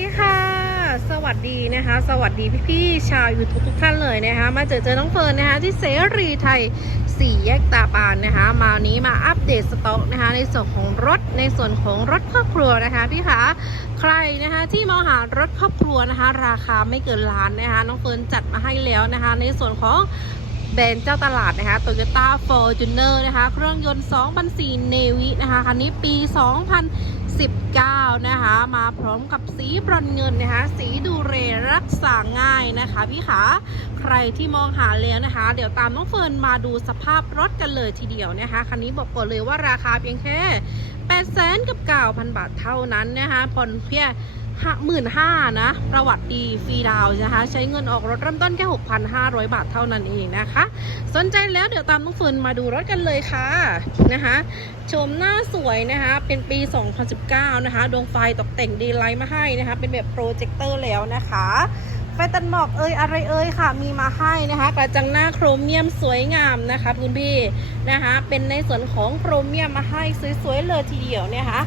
ดีค่ะ สวัสดีนะคะ สวัสดีพี่ๆชาวยูทูบทุกท่านเลยนะคะ มาเจอเจอน้องเฟิร์นนะคะ ที่เสรีไทยสี่แยกตาปานนะคะ มาวันนี้มาอัปเดตสต็อกนะคะ ในส่วนของรถในส่วนของรถครอบครัวนะคะพี่คะใครนะคะที่มองหารถครอบครัวนะคะ ราคาไม่เกินล้านนะคะน้องเฟิร์นจัดมาให้แล้วนะคะ ในส่วนของแบรนด์เจ้าตลาดนะคะ Toyota Fortuner นะคะ เครื่องยนต์2004 Navy นะคะ คันนี้ปี 19 นะคะ มาพร้อมกับสีบรอนเงินนะคะ สีดูเรรักษาง่ายนะคะพี่ขาใครที่มองหาแล้วนะคะ เดี๋ยวตามน้องเฟิร์นมาดูสภาพรถกันเลยทีเดียวนะคะคันนี้บอกก่อนเลยว่าราคาเพียงแค่8แสนกับ9,000 บาทเท่านั้นนะคะผ่อนเพียง หมื่นห้านะ ประวัติดีฟรีดาวนะคะ ใช้เงินออกรถเริ่มต้นแค่ 6,500 บาทเท่านั้นเองนะคะ สนใจแล้วเดี๋ยวตามน้องเฟิร์นมาดูรถกันเลยค่ะนะคะชมหน้าสวยนะคะ เป็นปี 2019 นะคะ ดวงไฟตกแต่งดีไลท์มาให้นะคะ เป็นแบบโปรเจคเตอร์แล้วนะคะไฟตันหมอกเอ่ยอะไรเอ่ยค่ะ มีมาให้นะคะ กระจังหน้าโครเมียมสวยงามนะคะคุณพี่นะคะ เป็นในส่วนของโครเมียมมาให้สวยๆเลยทีเดียวนะคะ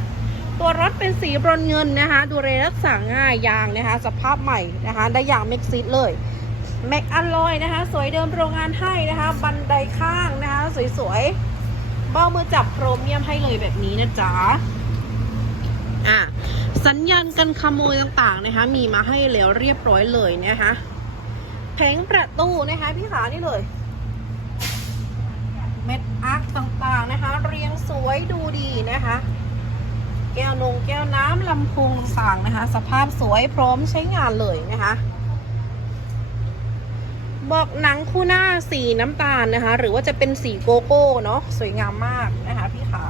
ตัวรถเป็นสีบรอนเงินนะคะ ดูเรรักษาง่ายยางนะคะ สภาพใหม่นะคะ ได้ยางเม็กซิตเลยแม็กอลลอยนะคะ สวยเดิมโรงงานให้นะคะ บันไดข้างนะคะ สวยๆเบ้ามือจับโครเมียมให้เลยแบบนี้นะจ๊ะอะสัญญาณกันขโมยต่างๆนะคะ มีมาให้แล้วเรียบร้อยเลยนะคะแผงประตูนะคะพี่ขานี่เลย เม็ดอาร์คต่างๆนะคะ เรียงสวยดูดีนะคะ แก้วนงแก้วน้ำลำโพงต่งนะคะ สภาพสวยพร้อมใช้งานเลยนะคะบอกหนังคู่หน้าสีน้ำตาลนะคะ หรือว่าจะเป็นสีโกโก้เนาะสวยงามมากนะคะพี่ขา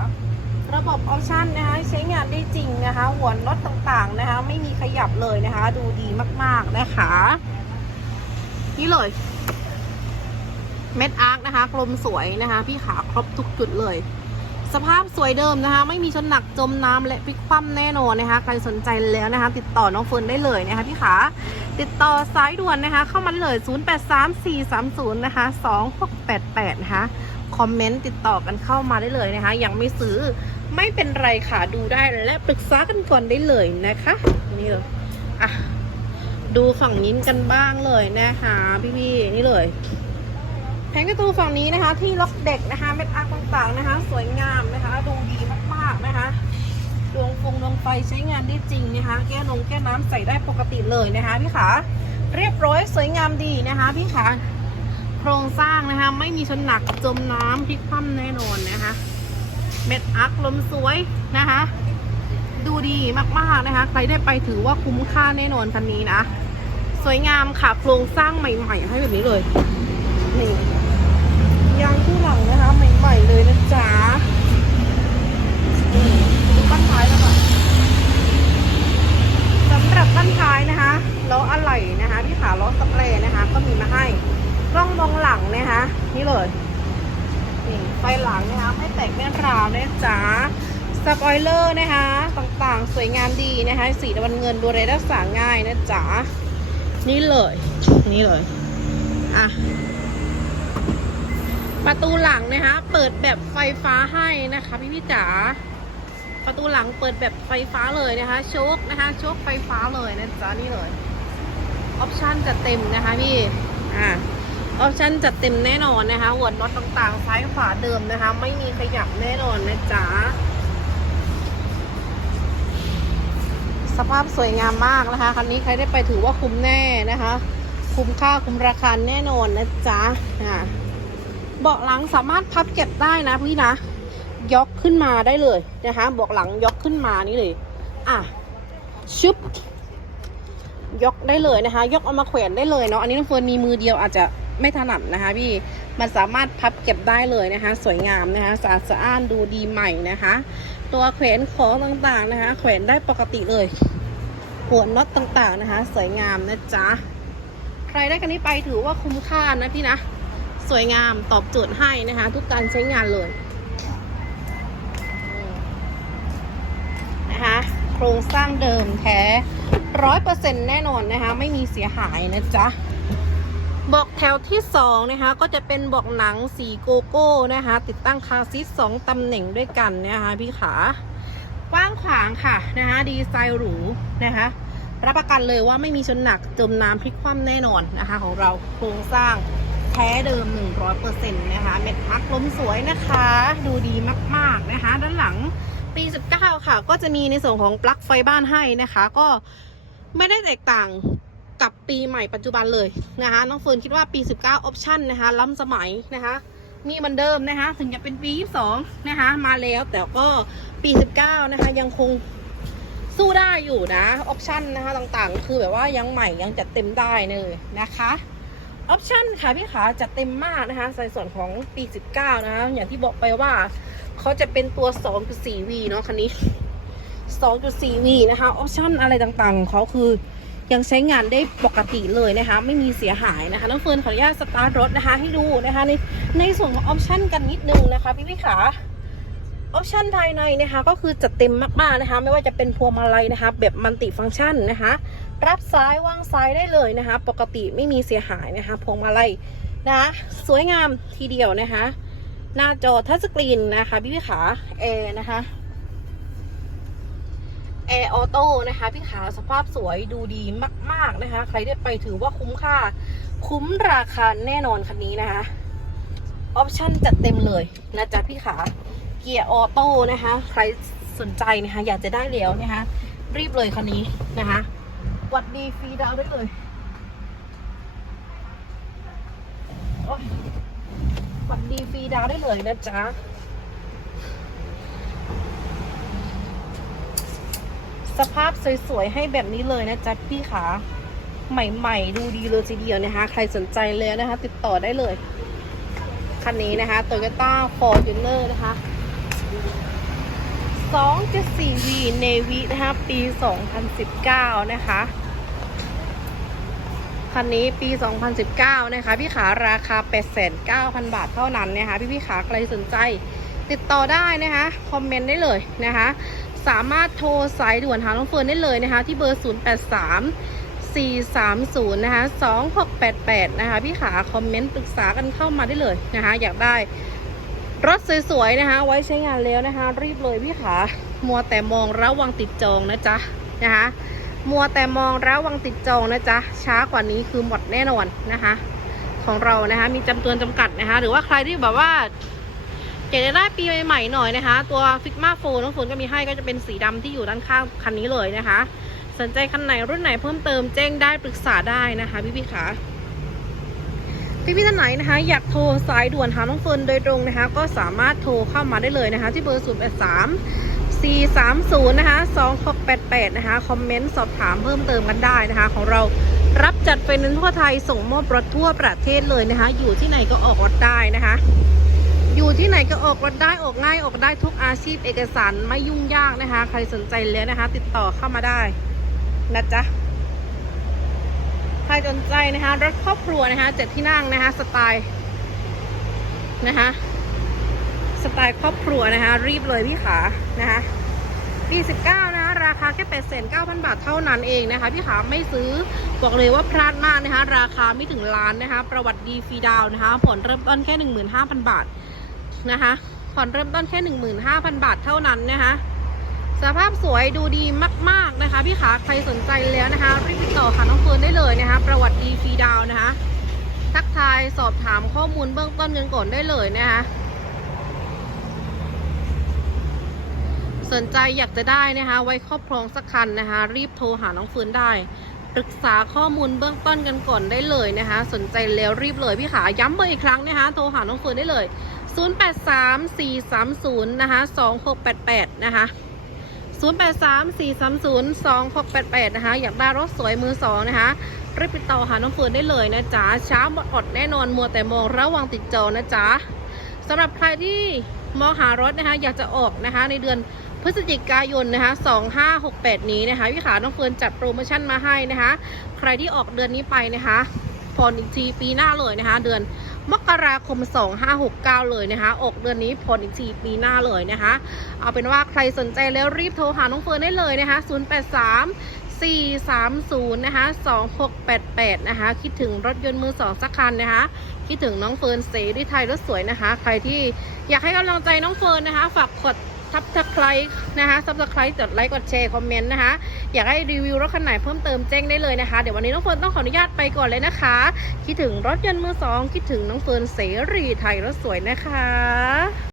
ระบบออปชั่นนะคะใช้งานได้จริงนะคะ หัวน็อตต่างๆนะคะ ไม่มีขยับเลยนะคะ ดูดีมากๆนะคะ นี่เลย เม็ดอาร์คนะคะกลมสวยนะคะ พี่ขาครบทุกจุดเลย สภาพสวยเดิมนะคะ ไม่มีชนหนักจมน้ำและพลิกคว่ำแน่นอนนะคะ ใครสนใจแล้วนะคะ ติดต่อน้องเฟิร์นได้เลยนะคะพี่ขาติดต่อสายด่วนนะคะ เข้ามาเลย 083430นะคะ2688นะคะคอมเมนต์ติดต่อกันเข้ามาได้เลยนะคะ ยังไม่ซื้อไม่เป็นไรค่ะดูได้และปรึกษากันก่อนได้เลยนะคะนี่เลยอะดูฝั่งนี้กันบ้างเลยนะคะพี่ๆนี่เลย แผงประตูฝั่งนี้นะคะ ที่ล็อกเด็กนะคะเม็ดอาร์คต่างๆนะคะ สวยงามนะคะดูดีมากๆนะคะดวงฟงดวงไฟใช้งานได้จริงนะคะ แก้นงแก้น้ำใส่ได้ปกติเลยนะคะพี่ขาเรียบร้อยสวยงามดีนะคะพี่ขาโครงสร้างนะคะ ไม่มีชนหนักจมน้ำพลิกคว่ำแน่นอนนะคะ เม็ดอาร์คลมสวยนะคะ ดูดีมากๆนะคะ ใครได้ไปถือว่าคุ้มค่าแน่นอนคันนี้นะ สวยงามค่ะโครงสร้างใหม่ ๆ ให้แบบนี้เลยนี่ังนะคะ ใหม่ๆเลยนะจ๊ะดูบ้านท้ายแล้วค่ะสำหรับบ้านท้ายนะคะล้ออะไหล่นะคะที่ขาล้อสเปรย์นะคะ ก็มีมาให้กล้องมองหลังนะคะนี่เลยนี่ไฟหลังนะคะ ไม่แตกไม่ร้าวนะจ๊ะสปอยเลอร์นะคะ ต่างๆ สวยงามดีนะคะ สีตะวันเงินดูเรรักษาง่ายนะจ๊ะนี่เลย นี่เลย อะ ประตูหลังนะคะ เปิดแบบไฟฟ้าให้นะคะ พี่พี่จ๋าประตูหลังเปิดแบบไฟฟ้าเลยนะคะโชคนะคะโชคไฟฟ้าเลยนะจ๊ะนี่เลยออปชั่นจะเต็มนะคะพี่อ่าออปชั่นจะเต็มแน่นอนนะคะหัวน็อตต่างๆ ซ้ายขวาเดิมนะคะ ไม่มีขยับแน่นอนนะจ๊ะ สภาพสวยงามมากนะคะ คันนี้ใครได้ไปถือว่าคุ้มแน่นะคะ คุ้มค่าคุ้มราคาแน่นอนนะจ๊ะอ่า เบาะหลังสามารถพับเก็บได้นะพี่นะ ยกขึ้นมาได้เลยนะคะเบาะหลังยกขึ้นมานี่เลย อะชุบยกได้เลยนะคะ ยกเอามาแขวนได้เลยเนาะอันนี้น้องเฟิร์นมีมือเดียวอาจจะไม่ถนัดนะคะพี่มันสามารถพับเก็บได้เลยนะคะ สวยงามนะคะสะอาดสะอ้านดูดีใหม่นะคะ ตัวแขวนของต่างๆนะคะ แขวนได้ปกติเลยหัวน็อตต่างๆนะคะ สวยงามนะจ๊ะใครได้กันนี้ไปถือว่าคุ้มค่านะพี่นะ สวยงามตอบโจทย์ให้นะคะ ทุกการใช้งานเลยนะคะ โครงสร้างเดิมแท้ร้อยเปอร์เซ็นต์แน่นอนนะคะ ไม่มีเสียหายนะจ๊ะบอกแถวที่สองนะคะ ก็จะเป็นบอกหนังสีโกโก้นะคะ ติดตั้งคาซีสองตำแหน่งด้วยกันนะคะพี่ขากว้างขวางค่ะนะคะดีไซน์หรูนะคะรับประกันเลยว่าไม่มีชนหนักจมน้ำพลิกคว่ำแน่นอนนะคะ ของเราโครงสร้าง แท้เดิม 100%นะคะเม็ดพักล้มสวยนะคะ ดูดีมากๆนะคะ ด้านหลังปี 19 ค่ะ ก็จะมีในส่วนของปลั๊กไฟบ้านให้นะคะ ก็ไม่ได้แตกต่างกับปีใหม่ปัจจุบันเลยนะคะ น้องเฟิร์นคิดว่าปี 19 ออปชั่นนะคะล้ำสมัยนะคะมีเหมือนเดิมนะคะ ถึงจะเป็นปี 22 นะคะ มาแล้วแต่ก็ปี 19 นะคะ ยังคงสู้ได้อยู่นะ ออปชั่นนะคะ ต่างๆ คือแบบว่ายังใหม่ยังจัดเต็มได้เลยนะคะ ออปชันค่ะพี่ขาจัดเต็มมากนะคะในส่วนของปี 19 นะคะอย่างที่บอกไปว่าเขาจะเป็นตัว 2.4V เนาะคันนี้ 2.4V นะคะออปชันอะไรต่างๆของเขาคือยังใช้งานได้ปกติเลยนะคะ ไม่มีเสียหายนะคะน้องเฟิร์นขออนุญาตสตาร์ทรถนะคะให้ดูนะคะ ในในส่วนของออปชันกันนิดนึงนะคะพี่พี่ขาออปชันภายในนะคะก็คือจัดเต็มมากๆนะคะ ไม่ว่าจะเป็นพวงมาลัยนะคะ แบบมัลติฟังก์ชันนะคะ รับซ้ายวางซ้ายได้เลยนะคะ ปกติไม่มีเสียหายนะคะพวงมาลัยนะคะสวยงามทีเดียวนะคะ หน้าจอทัชสกรีนนะคะพี่พี่ขาแอร์นะคะแอร์ออโต้นะคะพี่ขาสภาพสวยดูดีมาก ๆนะคะ ใครได้ไปถือว่าคุ้มค่า คุ้มราคาแน่นอนคันนี้นะคะออปชันจัดเต็มเลยนะจ๊ะพี่ขาเกียร์ออโต้นะคะ ใครสนใจนะคะ อยากจะได้แล้วนะคะ รีบเลยคันนี้นะคะ วัดดีฟรีดาวได้เลยโอ๊ยหวัดดีฟรีดาวได้เลยนะจ๊ะสภาพสวยๆ ให้แบบนี้เลยนะจ๊ะพี่ขาใหม่ๆ ดูดีเลยทีเดียวนะคะ ใครสนใจเลยนะคะ ติดต่อได้เลย คันนี้นะคะ Toyota Fortuner นะคะ 2.4V Navy นะคะ ปี 2019 นะคะ คันนี้ปี 2019 นะคะ พี่ขาราคา 89,000 บาทเท่านั้นนะคะ พี่พี่ขาใครสนใจ ติดต่อได้นะคะ คอมเมนต์ได้เลยนะคะ สามารถโทรสายด่วนหาน้องเฟิร์นได้เลยนะคะ ที่เบอร์ 083 430 นะคะ 2688 นะคะ พี่ขาคอมเมนต์ปรึกษากันเข้ามาได้เลยนะคะ อยากได้รถสวยๆนะคะ ไว้ใช้งานแล้วนะคะ รีบเลยพี่ขามัวแต่มองระวังติดจองนะจ๊ะนะคะ มัวแต่มองระวังติดจองนะจ๊ะ ช้ากว่านี้คือหมดแน่นอนนะคะ ของเรานะคะมีจำนวนจำกัดนะคะ หรือว่าใครที่แบบว่าอยากจะได้ปีใหม่ๆหน่อยนะคะ ตัวฟิกมาโฟน้องฝนก็มีให้ก็จะเป็นสีดำที่อยู่ด้านข้างคันนี้เลยนะคะ สนใจคันไหนรุ่นไหนเพิ่มเติมแจ้งได้ปรึกษาได้นะคะพี่พี่ๆคะพี่พี่ท่านไหนนะคะ อยากโทรสายด่วนหาน้องเฟิร์นโดยตรงนะคะ ก็สามารถโทรเข้ามาได้เลยนะคะ ที่เบอร์0 8 3 4 3 0 นะคะ 2 6 8 8 นะคะ คอมเมนต์สอบถามเพิ่มเติมกันได้นะคะ ของเรารับจัดไฟแนนซ์ทั่วไทยส่งมอบรถทั่วประเทศเลยนะคะ อยู่ที่ไหนก็ออกรถได้นะคะ อยู่ที่ไหนก็ออกรถได้ออกง่ายออกได้ทุกอาชีพเอกสารไม่ยุ่งยากนะคะ ใครสนใจเลยนะคะ ติดต่อเข้ามาได้นะจ๊ะใครสนใจนะคะรถครอบครัวนะคะเจ็ดที่นั่งนะคะสไตล์นะคะ สไตล์ครอบครัวนะคะ รีบเลยพี่ขานะคะปี19นะคะราคาแค่8 9 0 0 0 บาทเท่านั้นเองนะคะพี่ขาไม่ซื้อบอกเลยว่าพลาดมากนะคะ ราคาไม่ถึงล้านนะคะ ประวัติดีฟรีดาวนะคะผ่อนเริ่มต้นแค่ 15,000 บาทนะคะผ่อนเริ่มต้นแค่ 15,000 บาทเท่านั้นนะคะ สภาพสวยดูดีมาก ๆนะคะ พี่ขาใครสนใจแล้วนะคะ รีบติดต่อค่ะน้องเฟิร์นได้เลยนะคะ ประวัติดีฟรีดาวน์นะคะ ทักทายสอบถามข้อมูลเบื้องต้นกันก่อนได้เลยนะคะ สนใจอยากจะได้นะคะ ไว้ครอบครองสักคันนะคะ รีบโทรหาน้องเฟิร์นได้ ปรึกษาข้อมูลเบื้องต้นกันก่อนได้เลยนะคะ สนใจแล้วรีบเลยพี่ขาย้ำเบอร์อีกครั้งนะคะ โทรหาน้องเฟิร์นได้เลย 083430นะคะ2688 นะคะ0834302688 นะคะ อยากได้รถสวยมือสองนะคะรีบติดต่อหาน้องเฟิร์นได้เลยนะจ๊ะเช้าอดแน่นอนมัวแต่มองระวังติดจอนะจ๊ะสำหรับใครที่มองหารถนะคะ อยากจะออกนะคะ ในเดือน พฤศจิกายนนะคะ 2568 นี้นะคะพี่ขาน้องเฟิร์นจัดโปรโมชั่นมาให้นะคะ ใครที่ออกเดือนนี้ไปนะคะผ่อนอีกทีปีหน้าเลยนะคะ เดือนมกราคม 2569 เลยนะคะ ออกเดือนนี้ผ่อนอีกทีปีหน้าเลยนะคะ เอาเป็นว่าใครสนใจแล้วรีบโทรหาน้องเฟิร์นได้เลยนะคะ 083 430 นะคะ 2688 นะคะ คิดถึงรถยนต์มือสองสักคันนะคะ คิดถึงน้องเฟิร์นเสรีไทยรถสวยนะคะ ใครที่อยากให้กำลังใจน้องเฟิร์นนะคะ ฝากกด ซับสไครต์นะคะซับสไครต์กดไลค์กดแชร์คอมเมนต์นะคะ อยากให้รีวิวรถคันไหนเพิ่มเติมแจ้งได้เลยนะคะ เดี๋ยววันนี้น้องเฟิร์นต้องขออนุญาตไปก่อนเลยนะคะ คิดถึงรถยนต์มือสองคิดถึงน้องเฟิร์นเสรีไทยรถสวยนะคะ